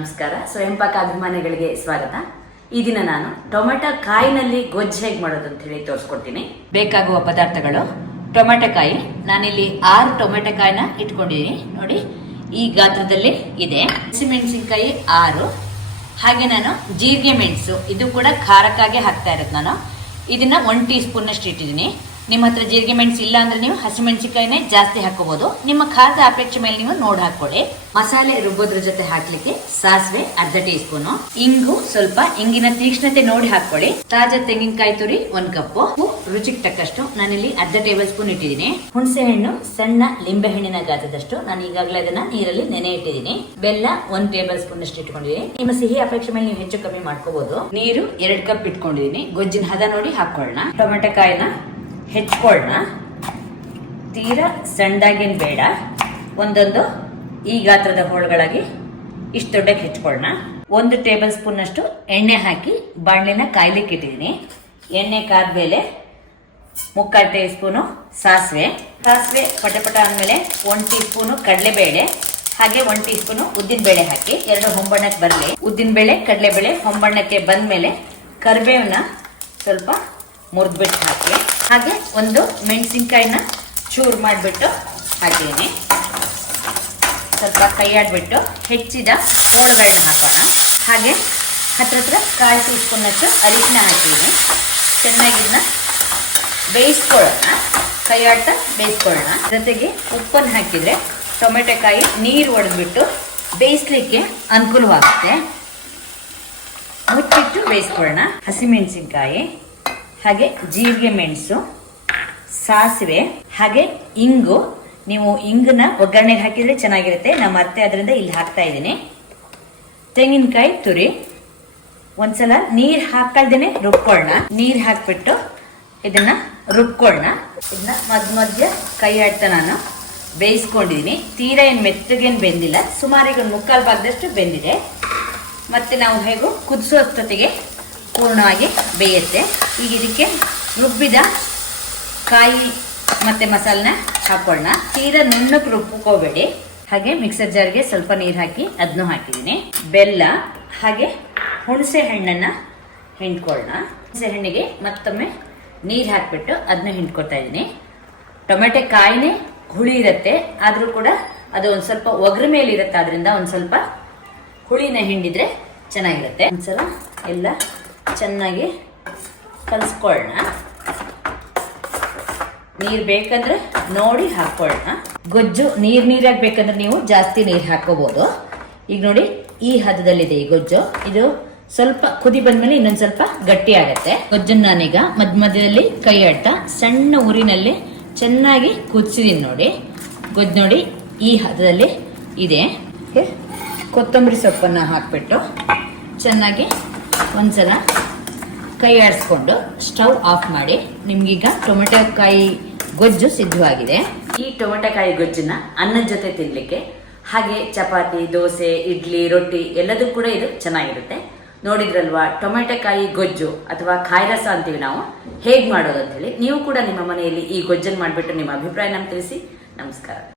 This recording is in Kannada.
ನಮಸ್ಕಾರ. ಸ್ವಯಂ ಪಾಕ ಅಭಿಮಾನಿಗಳಿಗೆ ಸ್ವಾಗತ. ಈ ದಿನ ನಾನು ಟೊಮೆಟೊ ಕಾಯಿನಲ್ಲಿ ಗೊಜ್ಜು ಹೇಗೆ ಮಾಡೋದು ಅಂತ ಹೇಳಿ ತೋರಿಸ್ಕೊಡ್ತೀನಿ. ಬೇಕಾಗುವ ಪದಾರ್ಥಗಳು: ಟೊಮೆಟೊ ಕಾಯಿ. ನಾನಿಲ್ಲಿ 6 ಟೊಮೆಟೊ ಕಾಯಿನ ಇಟ್ಕೊಂಡಿದ್ದೀನಿ. ನೋಡಿ, ಈ ಗಾತ್ರದಲ್ಲಿ ಇದೆ. ಹಸಿಮೆಣಸಿನಕಾಯಿ 6. ಹಾಗೆ ನಾನು ಜೀರಿಗೆ ಮೆಣಸು, ಇದು ಕೂಡ ಖಾರಕ್ಕಾಗಿ ಹಾಕ್ತಾ ಇರೋದು. ನಾನು ಇದನ್ನ 1 ಟೀ ಸ್ಪೂನ್ ಅಷ್ಟು ಇಟ್ಟಿದ್ದೀನಿ. ನಿಮ್ಮ ಹತ್ರ ಜೀರಿಗೆ ಮೆಣಸು ಇಲ್ಲ ಅಂದ್ರೆ ನೀವು ಹಸಿಮೆಣಸಿನಕಾಯಿನೇ ಜಾಸ್ತಿ ಹಾಕೋಬಹುದು. ನಿಮ್ಮ ಖಾರದ ಅಪೇಕ್ಷೆ ಮೇಲೆ ನೀವು ನೋಡಿ ಹಾಕೊಳ್ಳಿ. ಮಸಾಲೆ ರುಬ್ಬೋದ್ರ ಜೊತೆ ಹಾಕ್ಲಿಕ್ಕೆ ಸಾಸಿವೆ ಅರ್ಧ ಟೀ ಸ್ಪೂನು, ಇಂಗು ಸ್ವಲ್ಪ, ಇಂಗಿನ ತೀಕ್ಷ್ಣತೆ ನೋಡಿ ಹಾಕೊಳ್ಳಿ. ತಾಜಾ ತೆಂಗಿನಕಾಯಿ ತುರಿ 1 ಕಪ್, ರುಚಿಗೆ ತಕ್ಕಷ್ಟು. ನಾನಿಲ್ಲಿ ಅರ್ಧ ಟೇಬಲ್ ಸ್ಪೂನ್ ಇಟ್ಟಿದ್ದೀನಿ. ಹುಣಸೆ ಹಣ್ಣು ಸಣ್ಣ ಲಿಂಬೆ ಹಣ್ಣಿನ ಗಾತ್ರದಷ್ಟು ನಾನು ಈಗಾಗಲೇ ಅದನ್ನ ನೀರಲ್ಲಿ ನೆನೆ ಇಟ್ಟಿದ್ದೀನಿ. ಬೆಲ್ಲ 1 ಟೇಬಲ್ ಸ್ಪೂನ್ ಅಷ್ಟು ಇಟ್ಕೊಂಡಿದ್ದೀನಿ. ನಿಮ್ಮ ಸಿಹಿ ಅಪೇಕ್ಷೆ ಮೇಲೆ ನೀವು ಹೆಚ್ಚು ಕಮ್ಮಿ ಮಾಡ್ಕೋಬಹುದು. ನೀರು 2 ಕಪ್ ಇಟ್ಕೊಂಡಿದ್ದೀನಿ. ಗೊಜ್ಜಿನ ಹದ ನೋಡಿ ಹಾಕೊಳ್ಳೋಣ. ಟೊಮೆಟೊ ಕಾಯಿನ ಹೆಚ್ಚಿಕೊಳ್ಳೋಣ. ತೀರಾ ಸಣ್ಣದಾಗೇನು ಬೇಡ, ಒಂದೊಂದು ಈ ಗಾತ್ರದ ಹೋಳುಗಳಾಗಿ ಇಷ್ಟು ದೊಡ್ಡಕ್ಕೆ ಹೆಚ್ಚಿಕೊಳ್ಳೋಣ. 1 ಟೇಬಲ್ ಸ್ಪೂನ್ ಅಷ್ಟು ಎಣ್ಣೆ ಹಾಕಿ ಬಾಣಲೆನ ಕಾಯ್ಲಿಕ್ಕೆ ಇಟ್ಟಿದ್ದೀನಿ. ಎಣ್ಣೆ ಕಾದ್ಮೇಲೆ 3/4 ಟೀ ಸ್ಪೂನು ಸಾಸಿವೆ ಪಟಪಟ ಅಂದಮೇಲೆ 1 ಟೀ ಸ್ಪೂನು ಕಡಲೆಬೇಳೆ, ಹಾಗೆ 1 ಟೀ ಸ್ಪೂನು ಉದ್ದಿನಬೇಳೆ ಹಾಕಿ 2 ಹೊಂಬಣ್ಣಕ್ಕೆ ಬರಲಿ. ಉದ್ದಿನಬೇಳೆ ಕಡಲೆಬೇಳೆ ಹೊಂಬಣ್ಣಕ್ಕೆ ಬಂದ್ಮೇಲೆ ಕರಿಬೇವನ್ನ ಸ್ವಲ್ಪ ಮುರಿದ್ಬಿಟ್ಟು ಹಾಕಿ, ಹಾಗೆ 1 ಮೆಣಸಿನ್ಕಾಯಿನ ಚೂರು ಮಾಡಿಬಿಟ್ಟು ಹಾಕಿದ್ದೀನಿ. ಸ್ವಲ್ಪ ಕೈಯಾಡ್ಬಿಟ್ಟು ಹೆಚ್ಚಿದ ಹೋಳುಗಳನ್ನ ಹಾಕೋಣ. ಹಾಗೆ ಹತ್ರ 1/4 ಟೀ ಸ್ಪೂನಷ್ಟು ಅರಿಶಿನ ಹಾಕಿದ್ದೀನಿ. ಚೆನ್ನಾಗಿದ್ದನ್ನ ಬೇಯಿಸ್ಕೊಳ್ಳೋಣ. ಕೈಯಾಡ್ತಾ ಬೇಯಿಸ್ಕೊಳ್ಳೋಣ. ಜೊತೆಗೆ ಉಪ್ಪನ್ನು ಹಾಕಿದರೆ ಟೊಮೆಟೊ ಕಾಯಿ ನೀರು ಒಡೆದ್ಬಿಟ್ಟು ಬೇಯಿಸ್ಲಿಕ್ಕೆ ಅನುಕೂಲವಾಗುತ್ತೆ. ಮುಚ್ಚಿಟ್ಟು ಬೇಯಿಸ್ಕೊಳ್ಳೋಣ. ಹಸಿಮೆಣಸಿನ್ಕಾಯಿ, ಹಾಗೆ ಜೀರಿಗೆ ಮೆಣಸು, ಸಾಸಿವೆ, ಹಾಗೆ ಇಂಗು. ನೀವು ಇಂಗನ್ನ ಒಗ್ಗರಣೆಗೆ ಹಾಕಿದ್ರೆ ಚೆನ್ನಾಗಿರುತ್ತೆ. ನಮ್ಮ ಅತ್ತೆ ಅದರಿಂದ ಇಲ್ಲಿ ಹಾಕ್ತಾ ಇದ್ದೀನಿ. ತೆಂಗಿನಕಾಯಿ ತುರಿ. ಒಂದ್ಸಲ ನೀರ್ ಹಾಕಲ್ದೇನೆ ರುಬ್ಕೊಳ್ಳೋಣ. ನೀರ್ ಹಾಕ್ಬಿಟ್ಟು ಇದನ್ನ ರುಬ್ಕೊಳ್ಳೋಣ. ಇದನ್ನ ಮಧ್ಯ ಕೈ ಆಡ್ತಾ ನಾನು ಬೇಯಿಸ್ಕೊಂಡಿದ್ದೀನಿ. ತೀರಾ ಏನು ಮೆತ್ತಗೇನು ಬೆಂದಿಲ್ಲ, ಸುಮಾರಿಗೆ 1/4 ಭಾಗದಷ್ಟು ಬೆಂದಿದೆ. ಮತ್ತೆ ನಾವು ಹೇಗೂ ಕುದಿಸೋಷ್ಟೊತ್ತಿಗೆ ಪೂರ್ಣವಾಗಿ ಬೇಯುತ್ತೆ. ಈಗ ಇದಕ್ಕೆ ರುಬ್ಬಿದ ಕಾಯಿ ಮತ್ತೆ ಮಸಾಲನ ಹಾಕೊಳ್ಳೋಣ. ತೀರಾ ನುಣ್ಣಕ್ಕೆ ರುಬ್ಕೋಬೇಡಿ. ಹಾಗೆ ಮಿಕ್ಸರ್ ಜಾರ್ಗೆ ಸ್ವಲ್ಪ ನೀರು ಹಾಕಿ ಅದನ್ನು ಹಾಕಿದ್ದೀನಿ. ಬೆಲ್ಲ, ಹಾಗೆ ಹುಣಸೆ ಹಣ್ಣನ್ನ ಹಿಂಡ್ಕೊಳ್ಳೋಣ. ಹುಣಸೆ ಹಣ್ಣಿಗೆ ಮತ್ತೊಮ್ಮೆ ನೀರು ಹಾಕಿಬಿಟ್ಟು ಅದನ್ನ ಹಿಂಡ್ಕೊತಾ ಇದ್ದೀನಿ. ಟೊಮೆಟೊ ಕಾಯಿನೇ ಹುಳಿ ಇರುತ್ತೆ, ಆದರೂ ಕೂಡ ಅದು ಒಂದು ಸ್ವಲ್ಪ ಒಗ್ರ ಮೇಲೆ ಇರುತ್ತೆ. ಆದ್ರಿಂದ ಒಂದು ಸ್ವಲ್ಪ ಹುಳಿನ ಹಿಂಡಿದ್ರೆ ಚೆನ್ನಾಗಿರುತ್ತೆ. ಒಂದ್ಸಲ ಎಲ್ಲ ಚೆನ್ನಾಗಿ ಕಲಿಸ್ಕೊಳ್ಳೋಣ. ನೀರು ಬೇಕಂದ್ರೆ ನೋಡಿ ಹಾಕೊಳ್ಳೋಣ. ಗೊಜ್ಜು ನೀರಾಗಿ ಬೇಕಂದ್ರೆ ನೀವು ಜಾಸ್ತಿ ನೀರು ಹಾಕೋಬಹುದು. ಈಗ ನೋಡಿ, ಈ ಹದದಲ್ಲಿದೆ ಈ ಗೊಜ್ಜು. ಇದು ಸ್ವಲ್ಪ ಕುದಿ ಬಂದ್ಮೇಲೆ ಇನ್ನೊಂದು ಸ್ವಲ್ಪ ಗಟ್ಟಿ ಆಗತ್ತೆ. ಗೊಜ್ಜನ್ನು ನಾನೀಗ ಮಧ್ಯದಲ್ಲಿ ಕೈ ಆಡ್ತಾ ಸಣ್ಣ ಉರಿನಲ್ಲಿ ಚೆನ್ನಾಗಿ ಕುದಿಸಿದೀನಿ. ನೋಡಿ, ಗೊಜ್ಜು ನೋಡಿ ಈ ಹದದಲ್ಲಿ ಇದೆ. ಕೊತ್ತಂಬರಿ ಸೊಪ್ಪನ್ನ ಹಾಕ್ಬಿಟ್ಟು ಚೆನ್ನಾಗಿ ಒಂದ್ಸಲ ಕೈ ಆಡಿಸ್ಕೊಂಡು ಸ್ಟವ್ ಆಫ್ ಮಾಡಿ. ನಿಮ್ಗೀಗ ಟೊಮೆಟೊ ಕಾಯಿ ಗೊಜ್ಜು ಸಿದ್ಧವಾಗಿದೆ. ಈ ಟೊಮೆಟೊ ಕಾಯಿ ಗೊಜ್ಜನ್ನ ಅನ್ನದ ಜೊತೆ ತಿನ್ಲಿಕ್ಕೆ, ಹಾಗೆ ಚಪಾತಿ, ದೋಸೆ, ಇಡ್ಲಿ, ರೊಟ್ಟಿ ಎಲ್ಲದೂ ಕೂಡ ಇದು ಚೆನ್ನಾಗಿರುತ್ತೆ. ನೋಡಿದ್ರಲ್ವಾ ಟೊಮೆಟೊ ಕಾಯಿ ಗೊಜ್ಜು ಅಥವಾ ಕಾಯಿ ರಸ ಅಂತೀವಿ ನಾವು, ಹೇಗೆ ಮಾಡೋದು ಅಂತ ಹೇಳಿ. ನೀವು ಕೂಡ ನಿಮ್ಮ ಮನೆಯಲ್ಲಿ ಈ ಗೊಜ್ಜನ್ನು ಮಾಡಿಬಿಟ್ಟು ನಿಮ್ಮ ಅಭಿಪ್ರಾಯ ನಮ್ಗೆ ತಿಳಿಸಿ. ನಮಸ್ಕಾರ.